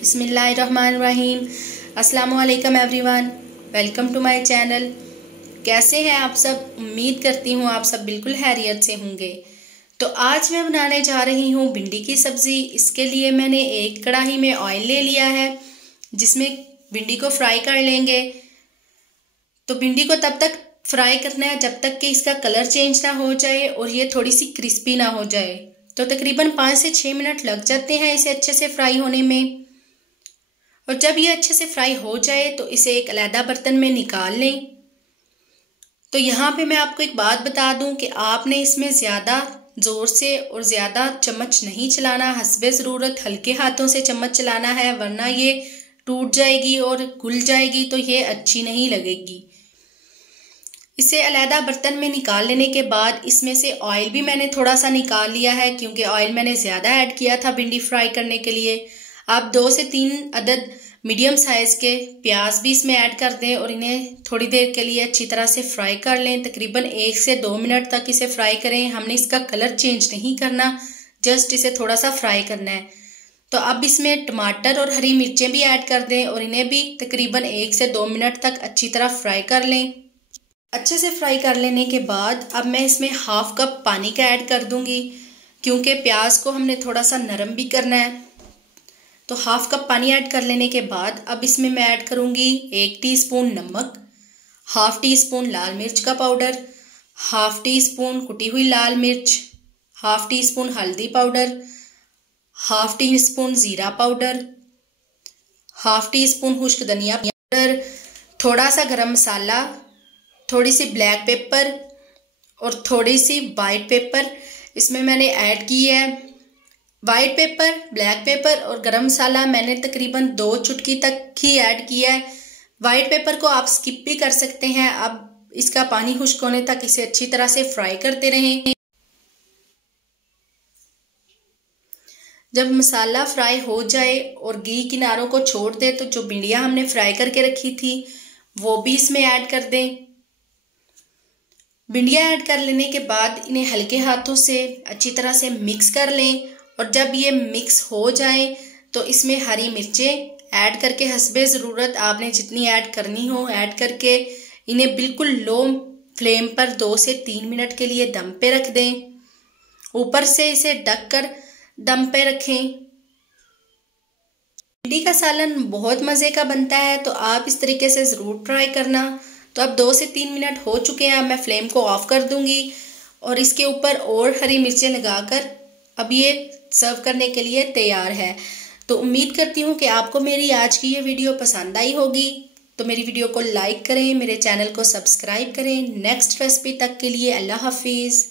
बिस्मिल्लाहिर्रहमानिर्रहीम। अस्सलामु अलैकुम everyone, welcome to my channel. कैसे हैं आप सब? उम्मीद करती हूँ आप सब बिल्कुल खैरियत से होंगे। तो आज मैं बनाने जा रही हूँ भिंडी की सब्ज़ी। इसके लिए मैंने एक कढ़ाई में ऑयल ले लिया है जिसमें भिंडी को फ्राई कर लेंगे। तो भिंडी को तब तक फ्राई करना है जब तक कि इसका कलर चेंज ना हो जाए और ये थोड़ी सी क्रिस्पी ना हो जाए। तो तकरीबन 5 से 6 मिनट लग जाते हैं इसे अच्छे से फ्राई होने में। और जब ये अच्छे से फ्राई हो जाए तो इसे एक अलग बर्तन में निकाल लें। तो यहाँ पे मैं आपको एक बात बता दूं कि आपने इसमें ज़्यादा ज़ोर से और ज़्यादा चम्मच नहीं चलाना, हस्बे ज़रूरत हल्के हाथों से चम्मच चलाना है, वरना ये टूट जाएगी और घुल जाएगी तो ये अच्छी नहीं लगेगी। इसे अलग बर्तन में निकाल लेने के बाद इसमें से ऑयल भी मैंने थोड़ा सा निकाल लिया है क्योंकि ऑयल मैंने ज़्यादा ऐड किया था भिंडी फ्राई करने के लिए। आप 2 से 3 अदद मीडियम साइज़ के प्याज भी इसमें ऐड कर दें और इन्हें थोड़ी देर के लिए अच्छी तरह से फ्राई कर लें। तकरीबन 1 से 2 मिनट तक इसे फ्राई करें। हमने इसका कलर चेंज नहीं करना, जस्ट इसे थोड़ा सा फ्राई करना है। तो अब इसमें टमाटर और हरी मिर्चें भी ऐड कर दें और इन्हें भी तकरीबन 1 से 2 मिनट तक अच्छी तरह फ्राई कर लें। अच्छे से फ्राई कर लेने के बाद अब मैं इसमें हाफ कप पानी का ऐड कर दूंगी क्योंकि प्याज को हमने थोड़ा सा नरम भी करना है। तो हाफ कप पानी ऐड कर लेने के बाद अब इसमें मैं ऐड करूंगी 1 टीस्पून नमक, हाफ टी स्पून लाल मिर्च का पाउडर, हाफ टी स्पून कुटी हुई लाल मिर्च, हाफ टी स्पून हल्दी पाउडर, हाफ टी स्पून जीरा पाउडर, हाफ टी स्पून खुश्क धनिया पाउडर, थोड़ा सा गरम मसाला, थोड़ी सी ब्लैक पेपर और थोड़ी सी वाइट पेपर इसमें मैंने ऐड की है। वाइट पेपर, ब्लैक पेपर और गरम मसाला मैंने तकरीबन 2 चुटकी तक ही ऐड किया है। वाइट पेपर को आप स्किप भी कर सकते हैं। अब इसका पानी खुश्क होने तक इसे अच्छी तरह से फ्राई करते रहें। जब मसाला फ्राई हो जाए और घी किनारों को छोड़ दे तो जो भिंडियाँ हमने फ्राई करके रखी थी वो भी इसमें ऐड कर दें। भिंडियाँ ऐड कर लेने के बाद इन्हें हल्के हाथों से अच्छी तरह से मिक्स कर लें और जब ये मिक्स हो जाए तो इसमें हरी मिर्चें ऐड करके हस्बे ज़रूरत आपने जितनी ऐड करनी हो ऐड करके इन्हें बिल्कुल लो फ्लेम पर 2 से 3 मिनट के लिए दम पे रख दें। ऊपर से इसे ढक कर दम पे रखें। भिंडी का सालन बहुत मज़े का बनता है तो आप इस तरीके से ज़रूर ट्राई करना। तो अब 2 से 3 मिनट हो चुके हैं। अब मैं फ्लेम को ऑफ कर दूंगी और इसके ऊपर और हरी मिर्चें लगाकर अब ये सर्व करने के लिए तैयार है। तो उम्मीद करती हूँ कि आपको मेरी आज की ये वीडियो पसंद आई होगी। तो मेरी वीडियो को लाइक करें, मेरे चैनल को सब्सक्राइब करें। नेक्स्ट रेसिपी तक के लिए अल्लाह हाफिज़।